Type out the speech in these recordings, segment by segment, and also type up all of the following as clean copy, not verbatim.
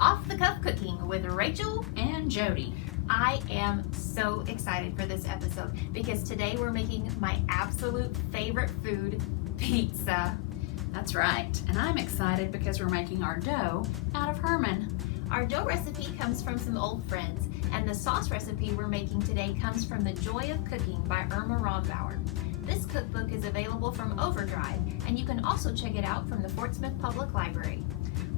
Off the Cuff Cooking with Rachel and Jody. I am so excited for this episode because today we're making my absolute favorite food, pizza. That's right, and I'm excited because we're making our dough out of Herman. Our dough recipe comes from some old friends, and the sauce recipe we're making today comes from The Joy of Cooking by Herman. This cookbook is available from Overdrive, and you can also check it out from the Fort Smith Public Library.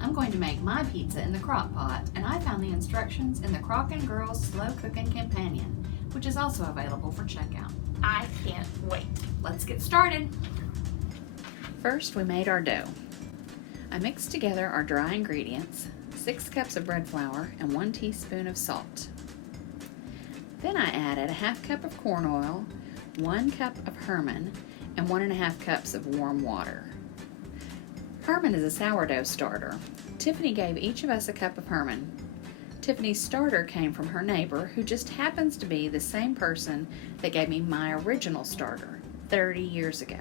I'm going to make my pizza in the crock pot, and I found the instructions in the Crock and Girls Slow Cooking Companion, which is also available for checkout. I can't wait. Let's get started. First, we made our dough. I mixed together our dry ingredients, 6 cups of bread flour, and 1 teaspoon of salt. Then I added a 1/2 cup of corn oil, 1 cup of Herman, and 1.5 cups of warm water. Herman is a sourdough starter. Tiffany gave each of us a cup of Herman. Tiffany's starter came from her neighbor, who just happens to be the same person that gave me my original starter 30 years ago.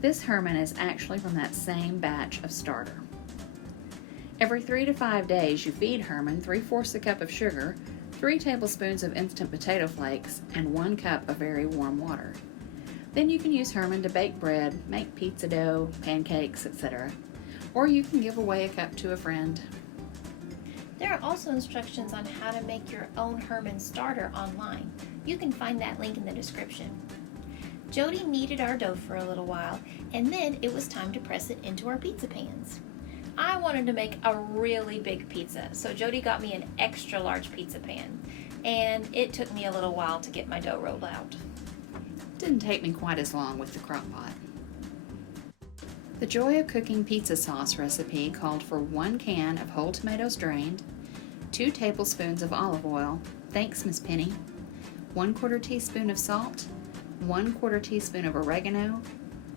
This Herman is actually from that same batch of starter. Every 3 to 5 days, you feed Herman 3/4 a cup of sugar, 3 tablespoons of instant potato flakes, and 1 cup of very warm water. Then you can use Herman to bake bread, make pizza dough, pancakes, etc. Or you can give away a cup to a friend. There are also instructions on how to make your own Herman starter online. You can find that link in the description. Jodie kneaded our dough for a little while, and then it was time to press it into our pizza pans. I wanted to make a really big pizza, so Jodie got me an extra large pizza pan, and it took me a little while to get my dough rolled out. Didn't take me quite as long with the crock pot. The Joy of Cooking pizza sauce recipe called for 1 can of whole tomatoes drained, 2 tablespoons of olive oil, thanks Miss Penny, 1/4 teaspoon of salt, 1/4 teaspoon of oregano,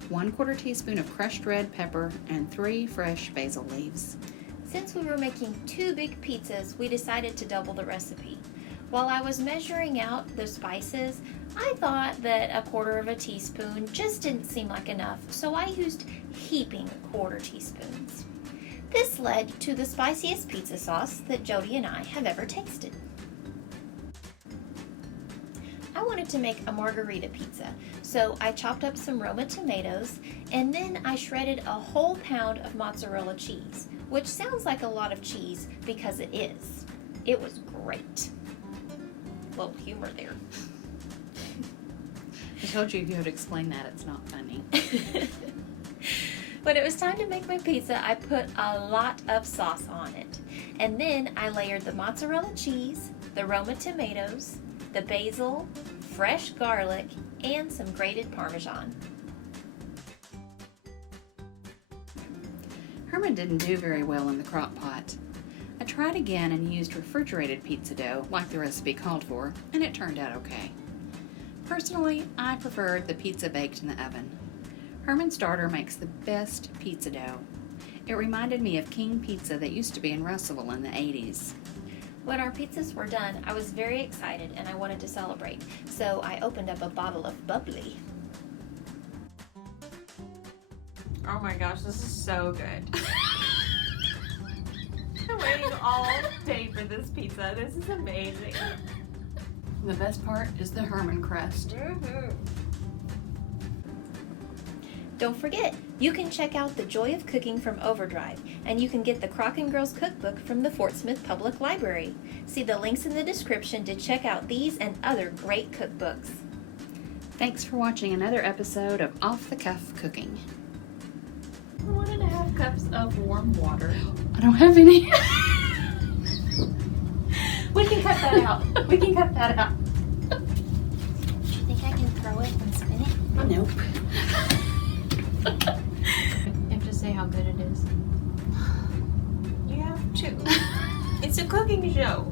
1/4 teaspoon of crushed red pepper, and 3 fresh basil leaves. Since we were making 2 big pizzas, we decided to double the recipe. While I was measuring out the spices, I thought that 1/4 teaspoon just didn't seem like enough, so I used heaping 1/4 teaspoons. This led to the spiciest pizza sauce that Jodie and I have ever tasted. I wanted to make a Margarita Pizza, so I chopped up some Roma tomatoes, and then I shredded a whole pound of mozzarella cheese, which sounds like a lot of cheese because it is. It was great. Little humor there. I told you if you would explain that, it's not funny. When it was time to make my pizza, I put a lot of sauce on it. And then I layered the mozzarella cheese, the Roma tomatoes, the basil, fresh garlic, and some grated Parmesan. Herman didn't do very well in the crock pot. I tried again and used refrigerated pizza dough like the recipe called for, and it turned out okay. Personally, I preferred the pizza baked in the oven. Herman starter makes the best pizza dough. It reminded me of King Pizza that used to be in Russellville in the 80s. When our pizzas were done, I was very excited and I wanted to celebrate, so I opened up a bottle of bubbly. Oh my gosh, this is so good. I'm waiting all day for this pizza. This is amazing. The best part is the Herman crust. Mm-hmm. Don't forget, you can check out The Joy of Cooking from Overdrive, and you can get the Crock and Girls cookbook from the Fort Smith Public Library. See the links in the description to check out these and other great cookbooks. Thanks for watching another episode of Off the Cuff Cooking. 1.5 cups of warm water. I don't have any. We can cut that out. We can cut that out. Do you think I can throw it and spin it? Nope. You have to say how good it is. You have to. It's a cooking show.